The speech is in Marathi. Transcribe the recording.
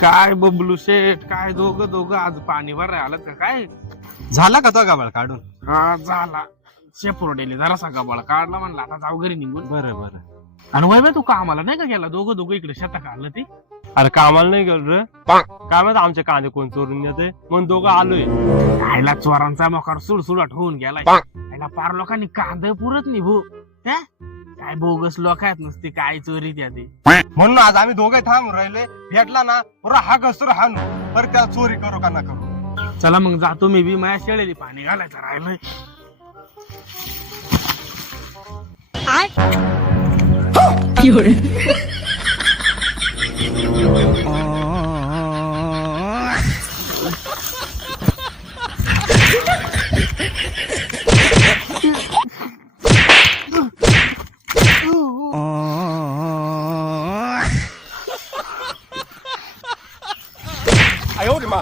काय बबलू शेठ, काय दोघं आज पाणीवर आलं का काय? झाला का तो गाबाळ काढून? हा झाला. शेपुरडेले जरासा गबाळ काढला, म्हणला आता जाऊ घरी निघून. बरं बरं. आणि वय तू कामाला नाही का गेला? दोघं इकडे शेतात आलं ते. अरे कामाला नाही गेलो रे. काय माहित आमचे कांदे कोण चोरून येते म्हणून दोघं आलोय. आयला चोरांचा मोकार सुडसुडाट होऊन गेलाय. आयला पार लोकांनी कांदा पुरत नाही भो. काय बोगस लोक आहेत नुसते, काय चोरी त्या ते. म्हणून आज आम्ही दोघे थांबून राहिले. भेटला ना पुरा हा कसर हाणू, पर त्या चोरी करू का ना करू. चला मग जातो मी बी, माझ्या शेळीला पाणी घालायचं राहिलंय.哎呦我的妈！